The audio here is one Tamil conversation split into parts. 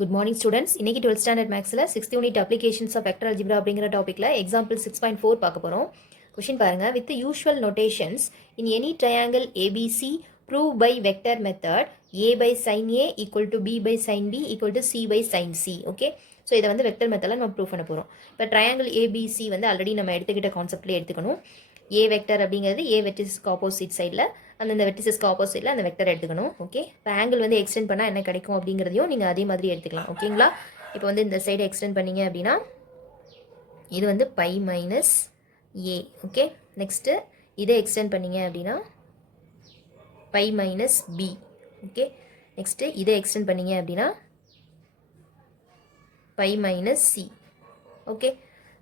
Good morning students. இன்னைக்கு 12th standard mathsல 6th unit applications of vector algebra அப்படிங்கிற டாபிக்ல example 6.4 பார்க்க போறோம். கொஸ்டின் பாருங்க. With the usual notations in any triangle ABC prove by vector method a by sin a equal to b by sin b equal to c by sin c. Okay. So இதை வந்து வெக்டர் மெத்தடில் நம்ம ப்ரூவ் பண்ண போகிறோம். இப்போ ட்ரையாங்கிள் ஏபிசி வந்து ஆல்ரெடி நம்ம எடுத்துக்கிட்ட கான்செப்ட்லேயே எடுத்துக்கணும். ஏ வெக்டர் அப்படிங்கிறது ஏ வெர்டிஸஸ்க்கு ஆப்போசிட் சைடில் அந்த வெர்டிஸஸ்க்கு ஆப்போசிட்டில் அந்த வெக்டர் எடுத்துக்கணும். ஓகே, இப்போ ஆங்கிள் வந்து எக்ஸ்டெண்ட் பண்ணால் என்ன கிடைக்கும் அப்படிங்கிறதையும் நீங்கள் அதே மாதிரி எடுத்துக்கலாம். ஓகேங்களா, இப்போ வந்து இந்த சைடு எக்ஸ்டெண்ட் பண்ணிங்க அப்படின்னா இது வந்து pi minus A. Okay, next இதை எக்ஸ்டெண்ட் பண்ணிங்க அப்படின்னா pi minus B. Okay, next இதை எக்ஸ்டெண்ட் பண்ணிங்க அப்படின்னா pi minus C. Okay,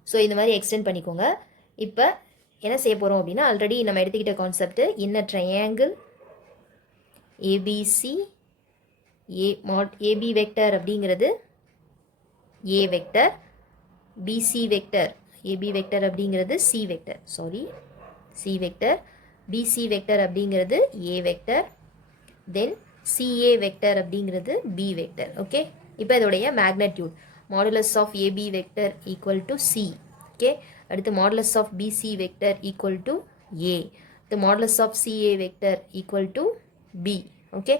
so இந்த மாதிரி எக்ஸ்டெண்ட் பண்ணிக்கோங்க. இப்போ என்ன செய்ய போகிறோம் அப்படின்னா ஆல்ரெடி நம்ம எடுத்துக்கிட்ட கான்செப்ட் இன்ன ட்ரையாங்கிள் ஏபிசி ஏபி வெக்டர் அப்படிங்கிறது A vector, BC vector AB vector அப்படிங்கிறது C vector, C vector, BC vector அப்படிங்கிறது A vector, then CA vector அப்படிங்கிறது பி வெக்டர். ஓகே, இப்போ இதோடைய magnitude modulus of AB vector equal to C. Okay, அடுத்து modulus of BC vector equal to A, அடுத்து modulus of CA vector equal to B. Okay,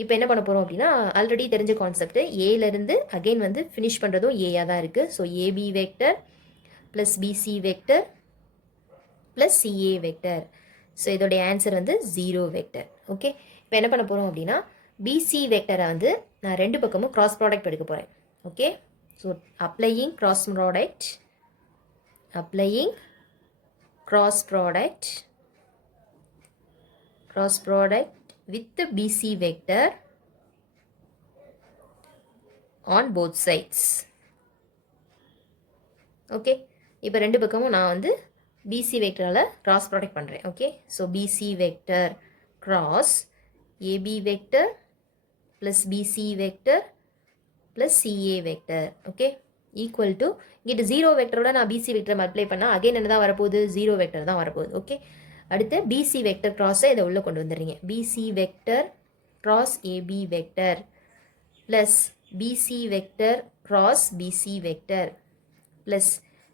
இப்போ என்ன பண்ண போகிறோம் அப்படின்னா ஆல்ரெடி தெரிஞ்ச கான்செப்ட் ஏலேருந்து அகெயின் வந்து ஃபினிஷ் பண்ணுறதும் ஏயாக தான் இருக்குது. So AB vector plus BC vector plus CA vector. So இதோடைய ஆன்சர் வந்து 0 வெக்டர். ஓகே, இப்போ என்ன பண்ண போகிறோம் அப்படின்னா பிசி வெக்டரை வந்து நான் ரெண்டு பக்கமும் கிராஸ் ப்ராடக்ட் எடுக்க போகிறேன். Okay, so applying cross product with the BC vector on both sides. Okay, இப்போ ரெண்டு பக்கமும் நான் வந்து BC வெக்டரால் கிராஸ் ப்ராடக்ட் பண்ணுறேன். Okay, so BC vector cross AB vector plus BC vector plus CA vector. Okay, equal to இங்கிட்ட 0 வெக்டரோட நான் பிசி வெக்டரை மல்டிப்ளை பண்ணால் அகைன் என்ன தான் வரப்போகுது, 0 வெக்டர் தான் வரப்போகுது. ஓகே, அடுத்து பிசி வெக்டர் கிராஸை இதை உள்ளே கொண்டு வந்துடுறீங்க. BC vector cross AB vector plus BC vector cross BC vector plus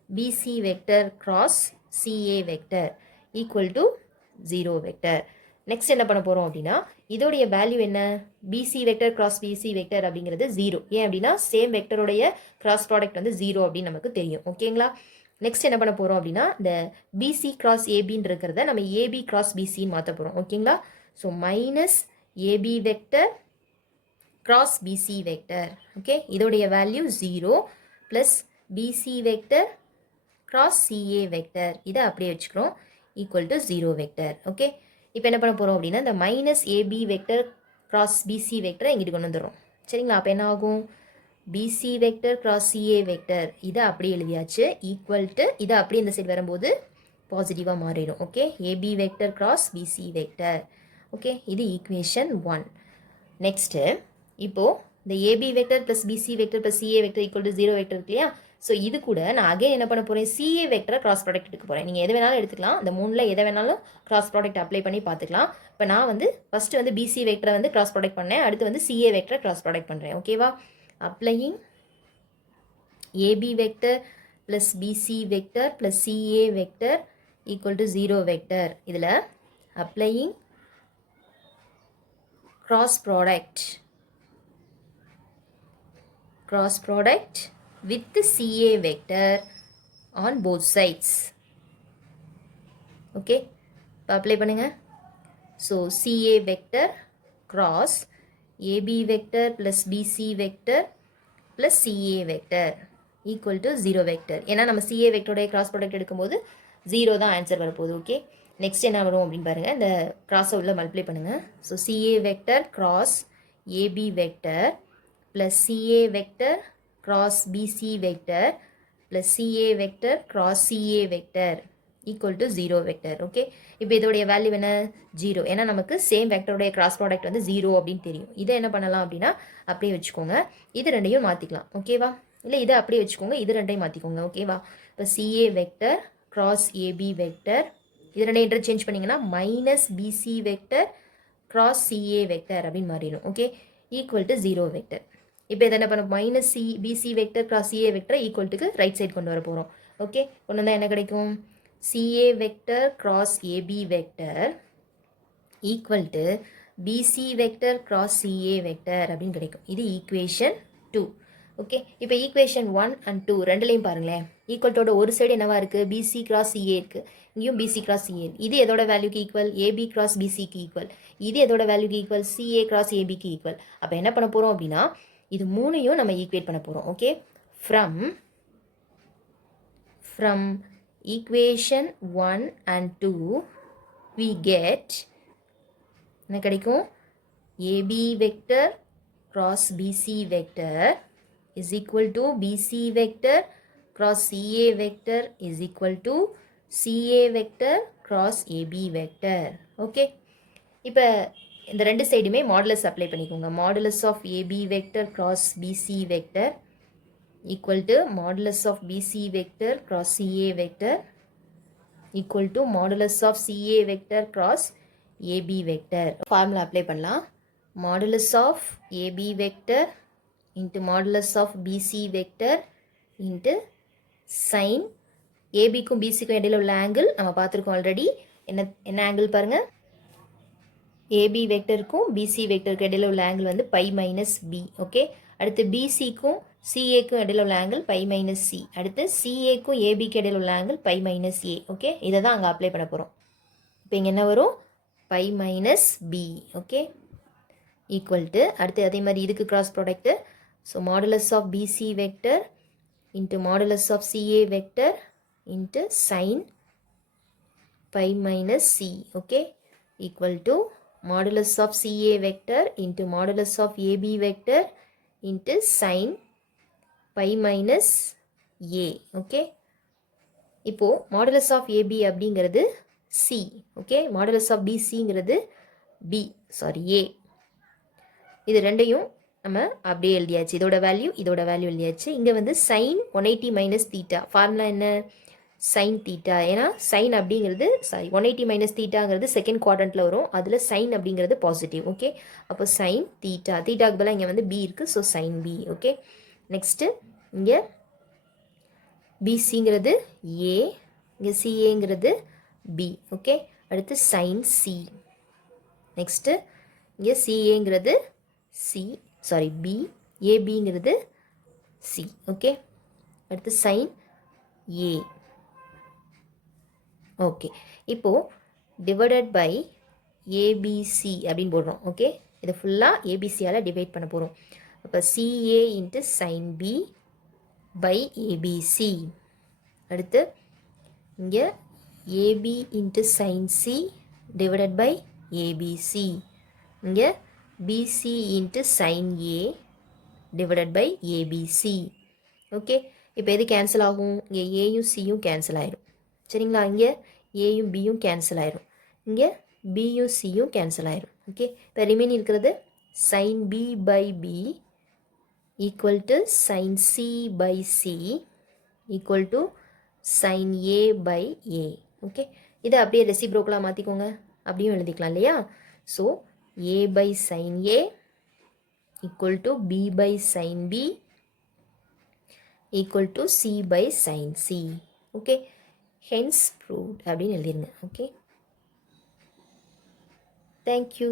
BC vector cross CA vector equal to 0 vector. Next என்ன பண்ண போகிறோம் அப்படின்னா இதோடைய வேல்யூ என்ன, BC vector cross BC vector அப்படிங்கிறது 0. ஏன் அப்படின்னா சேம் வெக்டருடைய கிராஸ் ப்ராடக்ட் வந்து 0 அப்படின்னு நமக்கு தெரியும். ஓகேங்களா, நெக்ஸ்ட் என்ன பண்ண போகிறோம் அப்படின்னா இந்த பிசி கிராஸ் ஏபின்னு இருக்கிறத நம்ம ஏபி கிராஸ் பிசின்னு மாற்ற போகிறோம். ஓகேங்களா, so minus AB vector cross BC vector. Okay, இதோடைய value 0 plus BC vector cross CA vector, இதை அப்படியே வச்சுக்கிறோம் ஈக்குவல் டு 0 வெக்டர். ஓகே, இப்போ என்ன பண்ண போகிறோம் அப்படின்னா இந்த மைனஸ் ஏபி வெக்டர் கிராஸ் பிசி வெக்டரை இங்கிட்டு கொண்டு வந்துடும். சரிங்களா, அப்போ என்ன ஆகும், BC vector cross CA vector இதை அப்படியே எழுதியாச்சு ஈக்குவல் டு இதை அப்படியே இந்த சைடு வரும்போது பாசிட்டிவாக மாறிடும். Okay, AB vector cross BC vector. Okay, இது ஈக்குவேஷன் 1. நெக்ஸ்ட்டு இப்போது இந்த AB vector plus BC vector plus CA vector equal to 0 vector இருக்கு இல்லையா, ஸோ இது கூட நான் அகைன் என்ன பண்ண போகிறேன், சிஏ வெக்டரை கிராஸ் ப்ராடக்ட் எடுக்க போகிறேன். நீங்கள் எது வேணாலும் எடுத்துக்கலாம், அந்த மூணில் எதை வேணாலும் கிராஸ் ப்ராடக்ட் அப்ளை பண்ணி பார்த்துக்கலாம். இப்போ நான் வந்து ஃபஸ்ட்டு வந்து பிசி வெக்டரை வந்து கிராஸ் ப்ராடக்ட் பண்ணேன், அடுத்து வந்து சிஏ வெக்டரை கிராஸ் ப்ராடக்ட் பண்ணுறேன். ஓகேவா, applying AB vector plus BC vector plus CA vector equal to 0 vector. இதில் applying cross product with the CA vector on both sides. Okay, இப்போ அப்ளை பண்ணுங்க. So CA vector cross AB vector plus BC vector plus CA vector equal to 0 vector. ஏன்னா நம்ம CA வெக்டரோடைய கிராஸ் ப்ராடக்ட் எடுக்கும்போது 0 தான் ஆன்சர் வரப்போகுது. ஓகே, நெக்ஸ்ட் என்ன வரும் அப்படின்னு பாருங்கள், இந்த கிராஸை உள்ள மல்டிப்ளை பண்ணுங்கள். So CA vector cross AB vector plus CA vector cross BC vector plus CA vector cross CA vector equal to 0 vector. Okay, இப்போ இதோடைய வேல்யூ என்ன, 0. ஏன்னா நமக்கு சேம் வெக்டருடைய கிராஸ் ப்ராடக்ட் வந்து 0 அப்படின்னு தெரியும். இதை என்ன பண்ணலாம் அப்படின்னா அப்படியே வச்சுக்கோங்க, இது ரெண்டையும் மாற்றிக்கலாம். ஓகேவா, இல்லை இதை அப்படியே வச்சுக்கோங்க, இது ரெண்டையும் மாற்றிக்கோங்க. ஓகேவா, இப்போ CA vector cross AB vector இது ரெண்டையும் இன்டர்சேஞ்ச் பண்ணிங்கன்னா minus BC vector cross CA vector அப்படின்னு மாறிடும். Okay, equal to 0 vector. இப்போ இதை என்ன பண்ண minus C BC vector cross CA vector ஈக்குவல்ட்டுக்கு ரைட் சைடு கொண்டு வர போகிறோம். ஓகே, கொண்டு வந்தால் என்ன கிடைக்கும்? CA vector cross AB vector equal to BC vector cross CA vector அப்படின்னு கிடைக்கும். இது ஈக்குவேஷன் 2. ஓகே, இப்போ ஈக்குவேஷன் 1 அண்ட் 2 ரெண்டுலையும் பாருங்களேன். ஈக்குவல்ட்டோட ஒரு சைடு என்னவா இருக்குது? பிசி கிராஸ் சிஏ இருக்குது, இங்கேயும் பிசி கிராஸ் சிஏ. இது எதோட வேல்யூக்கு ஈக்குவல்? ஏபி கிராஸ் பிசிக்கு ஈக்குவல். இது எதோட வேல்யூக்கு ஈக்குவல்? சிஏ கிராஸ் ஏபிக்கு ஈக்குவல். அப்போ என்ன பண்ண போகிறோம் அப்படின்னா இது மூணையும் நம்ம ஈக்குவேட் பண்ண போகிறோம். Okay, from equation 1 and 2 we get என்ன கிடைக்கும்? AB vector cross BC vector is equal to BC vector cross CA vector is equal to CA vector cross AB vector. Okay, இப்போ இந்த ரெண்டு சைடுமே மாடுலஸ் அப்ளை பண்ணிக்கோங்க. Modulus of AB vector cross BC vector equal to modulus of BC vector cross CA vector equal to modulus of CA vector cross AB vector. Formula apply பண்ணலாம். Modulus of AB vector into modulus of BC vector into sin ஏபிக்கும் பிசிக்கும் இடையில உள்ள ஆங்கிள் நம்ம பார்த்துருக்கோம் ஆல்ரெடி. என்ன ஆங்கிள் பாருங்கள்? ஏபி வெக்டருக்கும் பிசி வெக்டருக்கு இடையில உள்ள ஆங்கிள் வந்து பை மைனஸ் பி. ஓகே, அடுத்து பிசிக்கும் சிஏக்கும் இடையில உள்ள ஆங்கிள் பை மைனஸ் சி. அடுத்து சிஏக்கும் ஏபிக்கு இடையில உள்ள angle pi minus A. Okay, இதை தான் அங்கே அப்ளை பண்ண போகிறோம். இப்போ இங்கே என்ன வரும்? Pi minus B. Okay, equal to அடுத்து அதே மாதிரி இதுக்கு cross product. So modulus of BC vector into modulus of CA vector into sine pi minus C. Okay, equal to modulus of CA vector into modulus of AB vector into sine pi minus A. Okay, இப்போது மாடுலஸ் ஆஃப் ஏபி அப்படிங்கிறது சி. ஓகே, மாடுலஸ் ஆஃப் பிசிங்கிறது ஏ. இது ரெண்டையும் நம்ம அப்படியே எழுதியாச்சு. இதோட வேல்யூ எழுதியாச்சு. இங்கே வந்து சைன் 180 மைனஸ் தீட்டா. ஃபார்முலா என்ன? Sine theta. ஏன்னா சைன் அப்படிங்கிறது 180 மைனஸ் தீட்டாங்கிறது செகண்ட் குவாட்ரண்ட்டில் வரும். அதில் சைன் அப்படிங்கிறது பாசிட்டிவ். ஓகே, அப்போ சைன் தீட்டா. தீட்டாக்கு பதிலாக இங்கே வந்து பி இருக்குது. So sine B. Okay, next இங்கே பிசிங்கிறது ஏ, இங்கே சிஏங்கிறது பி. ஓகே, அடுத்து சைன் சி. நெக்ஸ்ட்டு இங்கே சிஏங்கிறது பி, ஏபிங்கிறது சி. ஓகே, அடுத்து சைன் ஏ. ஓகே, இப்போது டிவைடட் பை ஏபிசி அப்படின்னு போடுறோம். ஓகே, இது ஃபுல்லாக ஏபிசியால் டிவைட் பண்ண போகிறோம். அப்போ CA into sine B by ABC. அடுத்து இங்கே AB into sine C divided by ABC. இங்கே BC into sine A divided by ABC. Okay, இப்போ எது கேன்சல் ஆகும்? இங்கே ஏயும் சியும் கேன்சல் ஆயிடும். சரிங்களா? இங்கே ஏயும் பியும் கேன்சல் ஆயிடும். இங்கே பியும் சியும் கேன்சல் ஆயிடும். ஓகே, இப்போ ரிமைன் இருக்கிறது sine B by B equal to sine C by C equal to sine A by A. Okay, இதை அப்படியே ரெசிப்ரோக்கலாக மாற்றிக்கோங்க. அப்படியும் எழுதிக்கலாம் இல்லையா? So a by sin a equal to b by sin b equal to c by sin c. Okay, hence proved அப்படின்னு எழுதிருங்க. Okay, thank you.